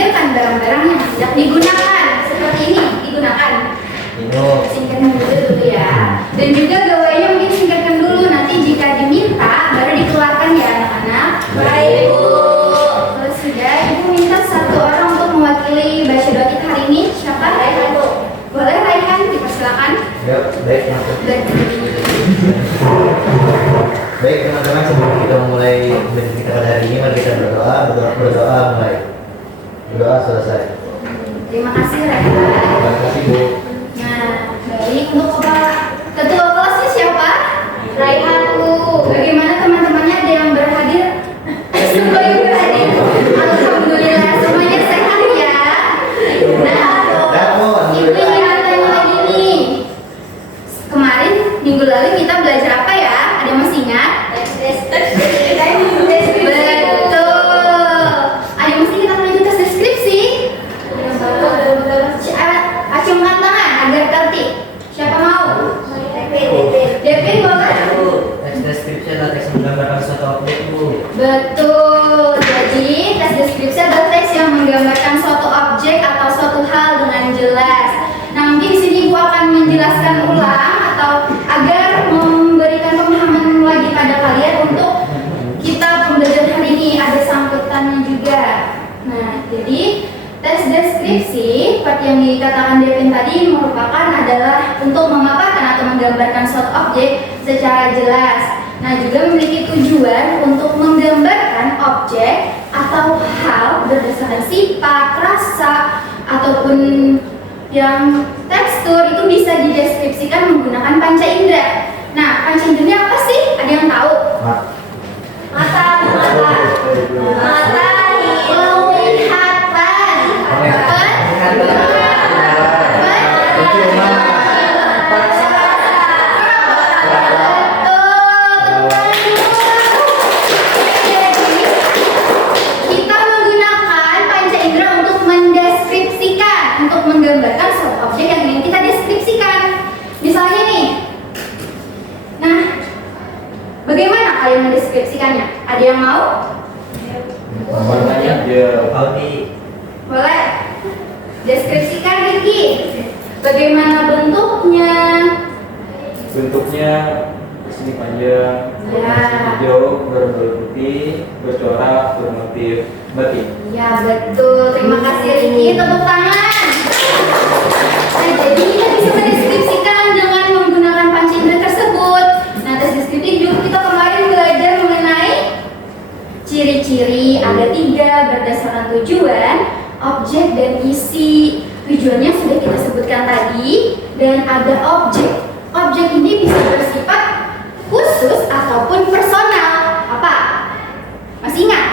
menyingkirkan barang-barang yang tidak digunakan. Seperti ini digunakan. Singkirkan dulu ya. Dan juga gawainya mungkin singkirkan dulu. Nanti jika diminta baru dikeluarkan ya anak-anak. Baik Bu. Terus sudah Ibu minta satu orang untuk mewakili baca doa kita hari ini. Siapa? Raihan Bu. Boleh Raihan dipersilakan. Ya, baik. Baik teman-teman, sebelum kita mulai kita pada hari ini, mari kita berdoa mulai. Berdoa selesai. Terima kasih Raihan. Terima kasih Bu. Nah, baik untuk ketua kelasnya siapa? Raihan Bu. Bagaimana teman-temannya, ada yang berhadir? Semua yang berhadir. Alhamdulillah semuanya sehat ya. Nah, Ibu ingin tanya lagi nih. Kemarin minggu lalu kita belajar apa ya? Ada yang masih ingat? Betul. Ada yang masih kita lanjut tes deskripsi? Acungkan tangan agar tertib. Siapa mau? Devin boleh? Teks deskripsi adalah teks menggambarkan suatu objek Bu. Betul. Jadi tes deskripsi adalah teks yang menggambarkan suatu objek atau suatu hal dengan jelas. Nah, mungkin di sini Bu akan menjelaskan ulang atau agar memberikan pemahaman lagi pada kalian untuk kita pembelajaran hari ini ada sangkutannya juga. Nah, jadi tes deskripsi seperti yang dikatakan Devin tadi merupakan adalah untuk memaparkan atau menggambarkan suatu objek secara jelas. Nah, juga memiliki tujuan untuk menggambarkan objek atau hal berdasarkan sifat, rasa, ataupun yang tekstur itu bisa dideskripsikan menggunakan panca indera. Nah, panca indera apa sih? Ada yang tahu? Mata. Menggambarkan suatu objek yang ingin kita deskripsikan. Misalnya nih. Nah, bagaimana kalian mendeskripsikannya? Ada yang mau? Warnanya Audi. Boleh. Deskripsikan Ricky. Bagaimana bentuknya? Bentuknya sini panjang, Ya. hijau, berbulu putih, bercorak, bermotif batik. Ya betul. Terima kasih Ricky. Tepuk tangan. Nah, jadi kita bisa mendeskripsikan dengan menggunakan panca indera tersebut. Nah, tes deskripsi dulu kita kemarin belajar mengenai ciri-ciri, ada 3 berdasarkan tujuan, objek dan isi. Tujuannya sudah kita sebutkan tadi, dan ada objek. Objek ini bisa bersifat khusus ataupun personal. Apa? Masih ingat?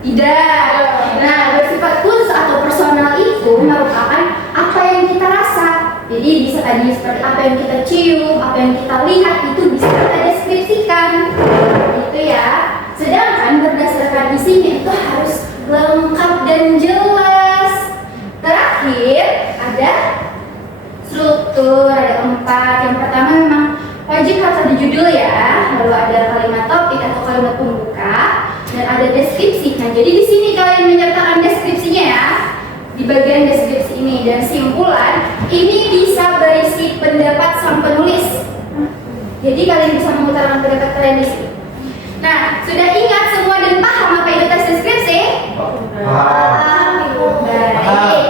Tidak. Nah, bersifat khusus atau personal itu merupakan apa yang kita rasa. Jadi bisa tadi seperti apa yang kita cium, apa yang kita lihat, itu bisa kita deskripsikan. Gitu ya. Sedangkan berdasarkan isinya itu harus lengkap dan jelas. Terakhir ada struktur, ada 4. Yang pertama memang wajib harus ada judul ya, lalu ada kalimat topik atau kalimat pembuka, dan ada deskripsi. Nah, jadi di sini kalian menyertakan deskripsinya ya, di bagian deskripsi ini, dan simpulan ini bisa berisi pendapat sang penulis. Jadi kalian bisa mengutarakan pendapat kalian di sini. Nah, sudah ingat semua dan paham apa itu tes deskripsi? Baik.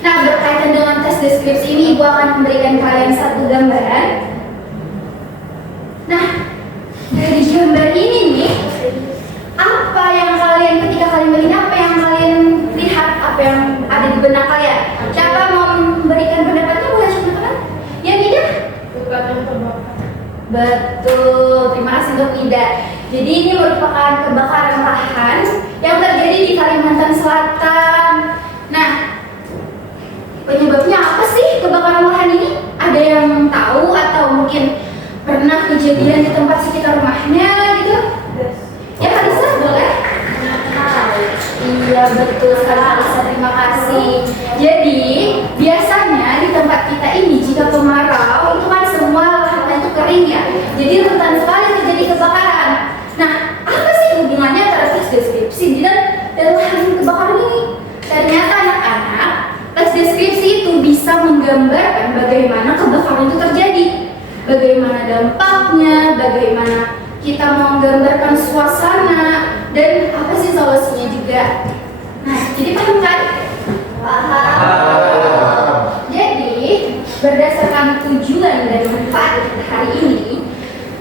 Nah, berkaitan dengan tes deskripsi ini, Ibu akan memberikan kalian satu gambaran. Nah, dari gambar ini nih, apa yang kalian ketika kalian melihat, apa yang kalian lihat, apa yang ada di benak kalian? Siapa mau memberikan pendapatnya? Boleh teman-teman? Yang tidak? Betul, terima kasih untuk Ida. Jadi ini merupakan kebakaran lahan yang terjadi di Kalimantan Selatan. Nah, penyebabnya apa sih kebakaran lahan ini? Ada yang tahu atau mungkin pernah kejadian di tempat sekitar rumahnya gitu? Ya, Kalisa boleh? Iya betul sekali Kalisa, terima kasih. Jadi biasanya di tempat kita ini jika kemarau itu kan semua lahan itu kering ya. Jadi rentan sekali terjadi kebakaran. Nah, apa sih hubungannya antara tes deskripsi dan lahan kebakaran ini? menggambarkan bagaimana kebakaran itu terjadi, bagaimana dampaknya, bagaimana kita menggambarkan suasana, dan apa sih solusinya juga. Nah, jadi paham kan? Paham. Jadi, berdasarkan tujuan dan manfaat hari ini,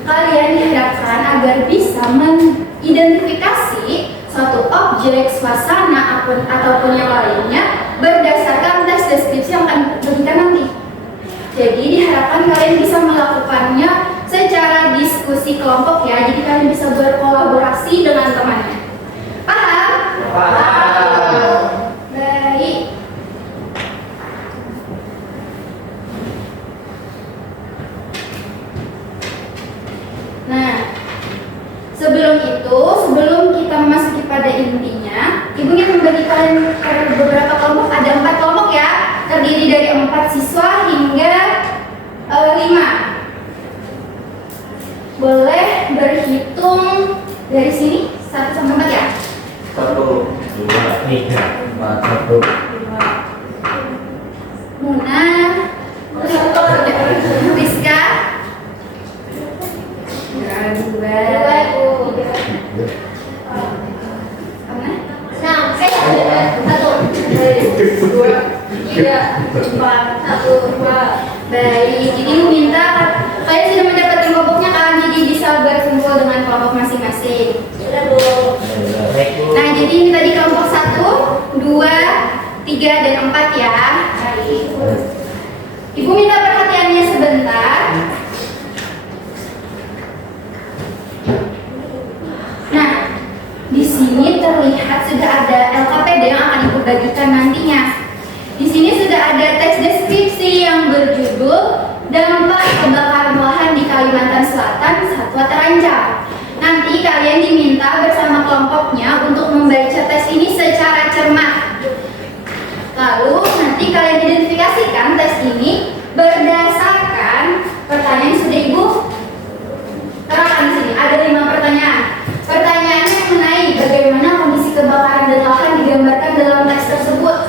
kalian diharapkan agar bisa mengidentifikasi suatu objek, suasana, ataupun yang lainnya berdasarkan teks deskripsi yang akan diberikan nanti. Jadi diharapkan kalian bisa melakukannya secara diskusi kelompok ya. Jadi kalian bisa berkolaborasi dengan temannya. Paham? Paham. Baik. Nah, sebelum kita memasuki pada intinya, Ibu ingin membagi kalian ke beberapa kelompok. Ada 4 kelompok ya, terdiri dari 4 siswa hingga 5. Boleh berhitung dari sini 1 sampai 4 ya. 1, 2, 3, 4, 1. Muna, Rizka, 2, 4. Baik, jadi Ibu minta kalian sudah mendapatkan kelompoknya kan, jadi bisa berkumpul dengan kelompok masing-masing. Sudah Bu. Nah, jadi ini tadi kelompok 1, 2, 3, dan 4 ya. Baik. Ibu minta perhatiannya sebentar. Nah, di sini terlihat sudah ada LKPD yang akan Ibu bagikan nantinya. Di sini sudah ada teks deskripsi yang berjudul Dampak Kebakaran Lahan di Kalimantan Selatan Satwa Terancam. Nanti kalian diminta bersama kelompoknya untuk membaca teks ini secara cermat. Lalu nanti kalian identifikasikan teks ini berdasarkan pertanyaan yang sudah Ibu terangkan di sini. Ada 5 pertanyaan. Pertanyaannya mengenai bagaimana kondisi kebakaran dan lahan digambarkan dalam teks tersebut,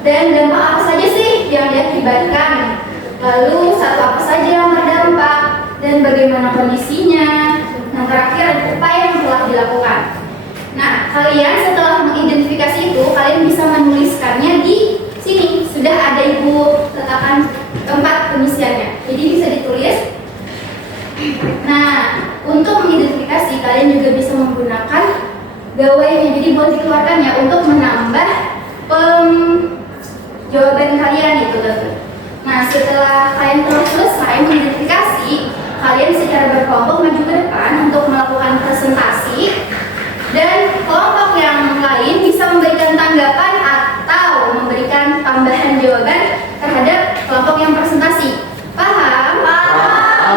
dan dampak apa saja sih yang diakibatkan, lalu satwa apa saja yang terdampak, dan bagaimana kondisinya. Nah, terakhir upaya yang telah dilakukan. Nah, kalian setelah mengidentifikasi itu, kalian bisa menuliskannya di sini. Sudah ada Ibu letakkan tempat pengisiannya, jadi bisa ditulis. Nah, untuk mengidentifikasi kalian juga bisa menggunakan gawainya, jadi boleh dikeluarkan ya untuk menambah jawaban kalian itu. Nah, setelah kalian telah selesai mengidentifikasi, kalian secara berkelompok maju ke depan untuk melakukan presentasi, dan kelompok yang lain bisa memberikan tanggapan atau memberikan tambahan jawaban terhadap kelompok yang presentasi. Paham? Paham.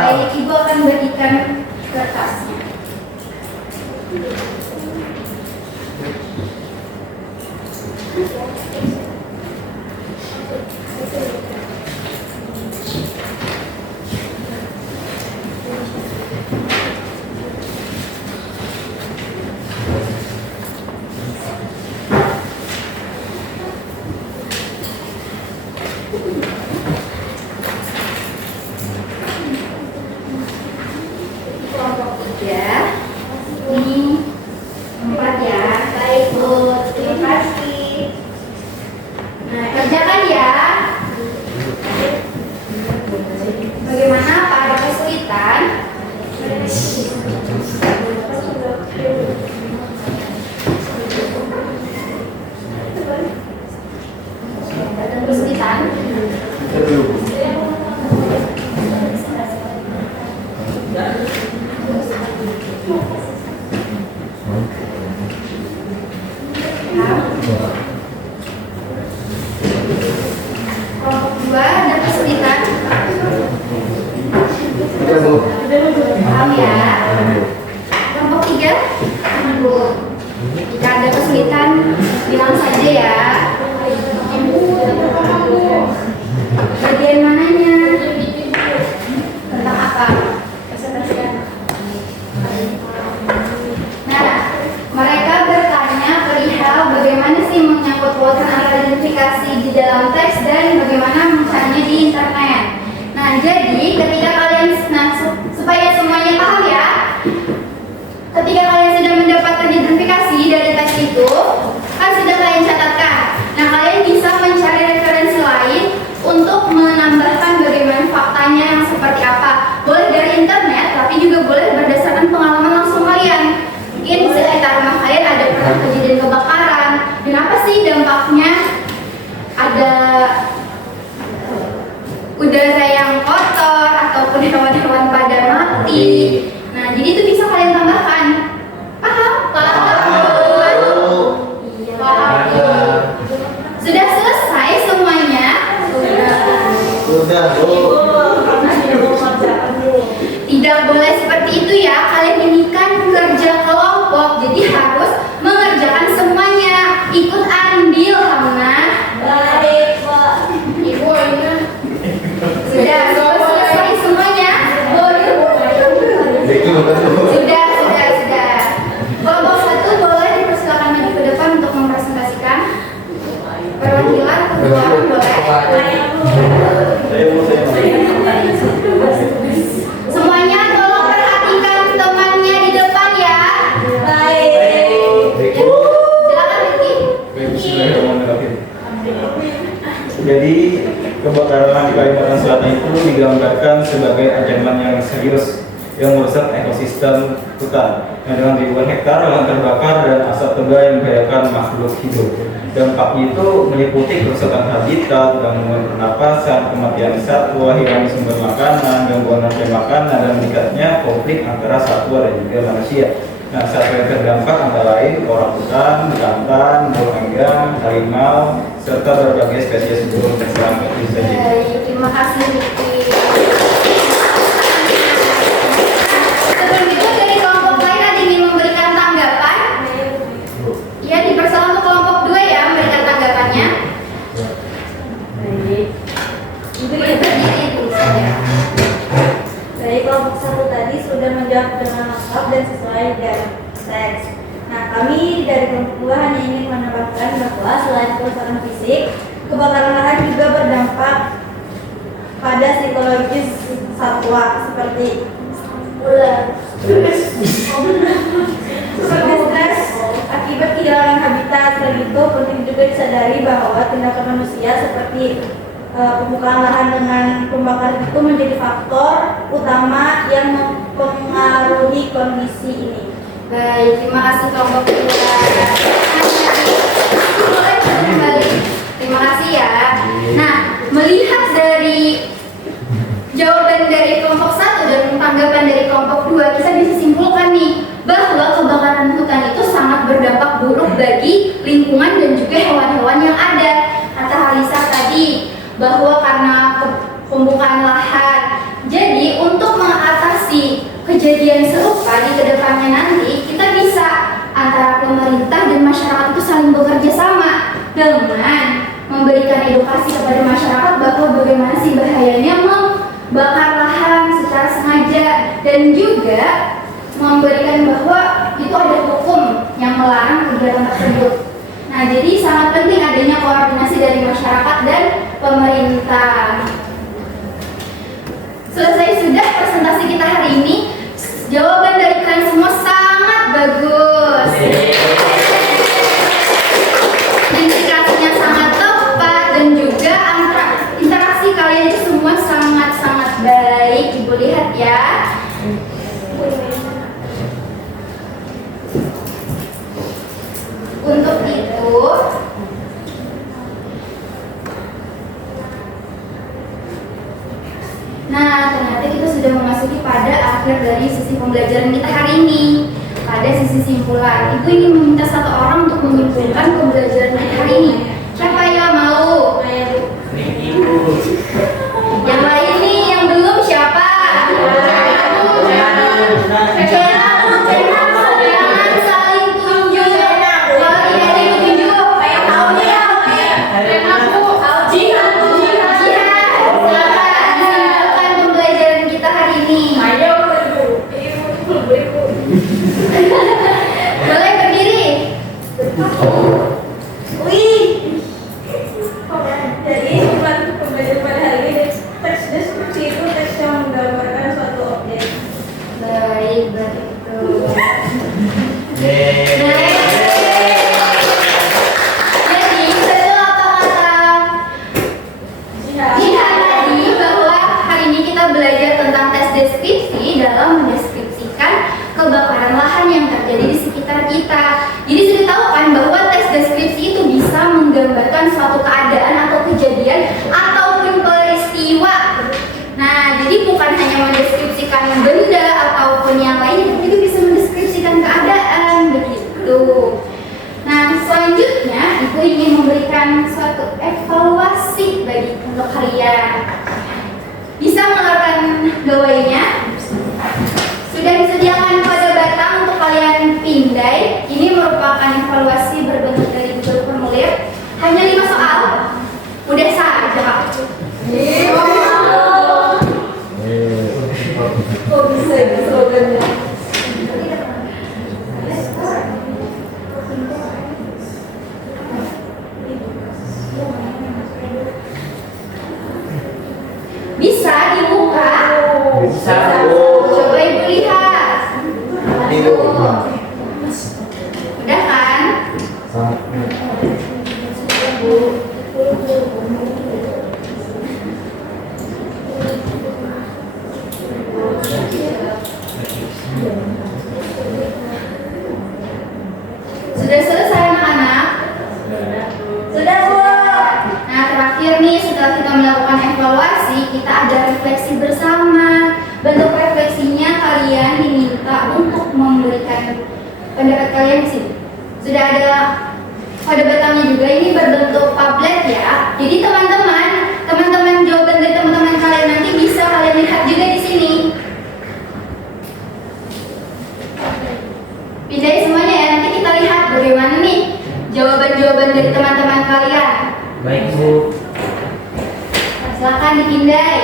Baik, Ibu akan berikan kertasnya. Kelompok 3, ini 4 ya. Baik Bu, terima kasih. Nah, kerjakan ya. Bagaimana? Apa ada kesulitan? Ada kesulitan? Kelompok 2 ada kesulitan? Paham ya? Kelompok 3? Jika ada kesulitan, bilang saja ya. Bagian mananya? Tentang apa? Nah, mereka bertanya perihal bagaimana sih menyangkut pautkan antara identifikasi di dalam dalam teks dan bagaimana mencarinya di internet. Nah, jadi ketika kalian, supaya semuanya paham ya, ketika kalian sudah mendapatkan identifikasi dari teks itu, kan sudah kalian catatkan. Nah, kalian bisa mencari referensi lain untuk menambahkan bagaimana faktanya yang seperti apa. Boleh dari internet, tapi juga boleh berdasarkan pengalaman langsung kalian. Mungkin sekitar rumah kalian ada pernah kejadian kebakaran, dan apa sih dampaknya? Ada udara yang kotor ataupun hewan-hewan pada mati. Nah, jadi itu bisa kalian tambahkan. Paham? Iya. Sudah selesai semuanya? Sudah, Bu. Tidak boleh seperti itu ya. Kalian ini kan kerja kelompok, jadi harus mengerjakan semuanya. Ikut andil, Hamna. Baik, Pak. Ibu, ini sudah selesai semuanya? Sudah. Kelompok 1 boleh dipersilakan maju ke depan untuk mempresentasikan. Perwakilan kedua boleh. Semuanya tolong perhatikan temannya di depan ya. Baik. Silakan Ricky. Jadi kebakaran di Kalimantan Selatan itu digambarkan sebagai ancaman yang serius yang merusak ekosistem hutan. Dengan ribuan hektar lahan terbakar dan asap tebal yang membahayakan makhluk hidup. Dampaknya itu meliputi kerusakan habitat, gangguan pernapasan, kematian satwa, hilangnya sumber makanan, gangguan rantai makanan, dan meningkatnya konflik antara satwa dan juga manusia. Nah, satwa yang terdampak antara lain orangutan, jantan, burung enggang, harimau, serta berbagai spesies burung dan serangga. Baik, terima kasih Ricky. Sebelum itu dari kelompok lain ada yang ingin memberikan tanggapan? Ya, dipersilakan untuk kelompok 2 ya memberikan tanggapannya. Baik. Boleh berdiri dulu saja. Baik, kelompok 1 tadi sudah menjawab dengan lengkap dan sesuai dari teks. Nah, kami dari kelompok 2 hanya ingin menambahkan bahwa selain kerusakan fisik, kebakaran lahan juga berdampak pada psikologis satwa seperti seperti stres akibat kehilangan habitat. Selain itu penting juga disadari bahwa tindakan manusia seperti pembukaan lahan dengan pembakaran itu menjadi faktor utama yang mempengaruhi kondisi ini. Baik, terima kasih kelompok 2. Boleh kembali. Terima kasih ya. Nah, melihat dari jawaban dari kelompok 1 dan tanggapan dari kelompok 2, kita bisa simpulkan nih bahwa kebakaran hutan itu sangat berdampak buruk bagi lingkungan dan juga hewan-hewan yang ada. Kata Halisa tadi bahwa karena pembukaan lahan. Jadi untuk mengatasi kejadian serupa di kedepannya nanti, kita bisa antara pemerintah dan masyarakat itu saling bekerja sama dengan memberikan edukasi kepada masyarakat bahwa bagaimana sih bahayanya membakar lahan secara sengaja, dan juga memberikan bahwa itu ada hukum yang melarang kegiatan tersebut. Nah, jadi sangat penting adanya koordinasi dari masyarakat dan pemerintah. Selesai sudah presentasi kita hari ini. Jawaban dari kalian semua sangat bagus. Indikasinya sangat tepat dan juga interaksi kalian itu semua sangat-sangat baik. Ibu lihat ya. Untuk itu, nah ternyata kita sudah memasuki pada akhir dari sesi pembelajaran kita hari ini. Pada sesi simpulan, Ibu ingin meminta satu orang untuk menyimpulkan pembelajaran kita hari ini. Siapa yang mau? Yang lain nih, yang belum siapa? Jangan saling tunjuk. Kalau tidak ada yang tunjuk, silakan pembelajaran kita hari ini. Boleh berdiri. bagi untuk kalian. Bisa mengeluarkan gawainya. Sudah disediakan pada batang untuk kalian pindai. Ini merupakan evaluasi berbentuk dari Google Formulir. Hanya 5 soal. Mudah saja. Kok bisa itu slogannya? Bisa dibuka. Bisa. Coba ibu lihat. Ibu. Udah kan? Sangat. Sudah selesai anak-anak? Sudah, Bu. Nah, terakhir nih setelah kita melakukan evaluasi, kita ada refleksi bersama. Bentuk refleksinya kalian diminta untuk memberikan pendapat kalian di sini. Sudah ada pada batangnya juga, ini berbentuk tablet ya. Jadi teman-teman jawaban dari teman-teman kalian nanti bisa kalian lihat juga di sini. Pindahin semuanya ya, nanti kita lihat bagaimana nih jawaban-jawaban dari teman-teman kalian. Baik, Bu. Silakan dipindai.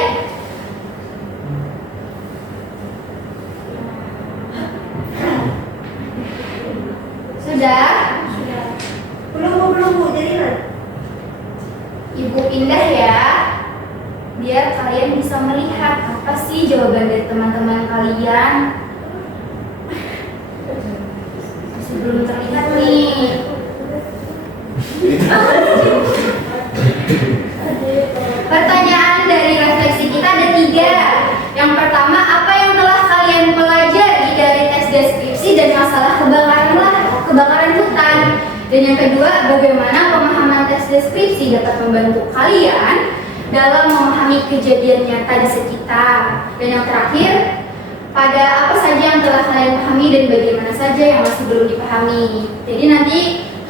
Sudah? Belum, Bu. Jadi Ibu pindah ya. Biar kalian bisa melihat apa sih jawaban dari teman-teman kalian. Masih belum terlihat nih. Pertanyaan dari refleksi kita ada 3. Yang pertama, apa yang telah kalian pelajari dari tes deskripsi dan masalah kebakaran hutan? Dan yang kedua, bagaimana pemahaman tes deskripsi dapat membantu kalian dalam memahami kejadian nyata di sekitar? Dan yang terakhir, pada apa saja yang telah kalian pahami dan bagaimana saja yang masih belum dipahami? Jadi nanti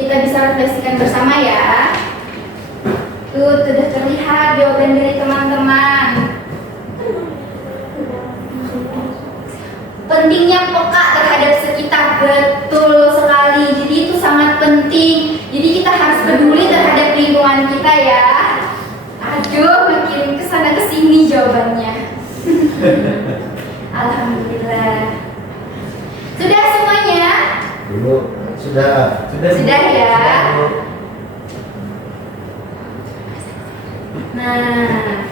kita bisa refleksikan bersama ya. Tuh, sudah terlihat jawaban dari teman-teman. Pentingnya peka terhadap sekitar, betul sekali. Jadi itu sangat penting. Jadi kita harus peduli terhadap lingkungan kita ya. Aduh, makin kesana kesini jawabannya. Alhamdulillah. Sudah semuanya? Dulu sudah. Sudah ya. Nah,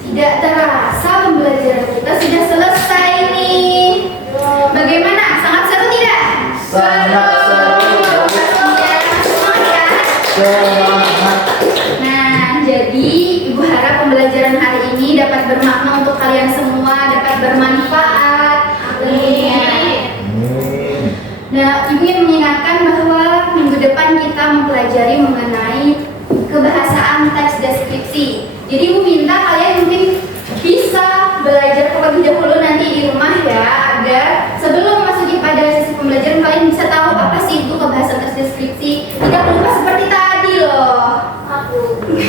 tidak terasa pembelajaran kita sudah selesai nih. Bagaimana? Sangat seru tidak? Sangat seru. Ya, semangat ya. Semangat. Nah, jadi Ibu harap pembelajaran hari ini dapat bermakna untuk kalian semua, dapat bermanfaat. Tentunya. Nah, Ibu ingin mengingatkan bahwa minggu depan kita mempelajari mengenai kebahasaan teks deskripsi. Jadi Ibu minta kalian mungkin bisa belajar terlebih dahulu nanti di rumah ya, agar sebelum memasuki pada sesi pembelajaran kalian bisa tahu apa sih itu kebahasaan teks deskripsi. Tidak lupa seperti tadi loh.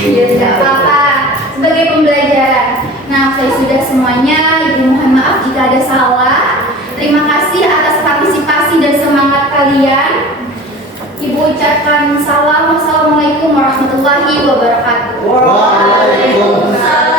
Ya tidak apa-apa, sebagai pembelajaran. Nah, saya sudah semuanya. Ibu mohon maaf jika ada salah. Terima kasih atas partisipasi dan semangat kalian. Ibu ucapkan salam. Wassalamualaikum warahmatullahi wabarakatuh. Waalaikumsalam.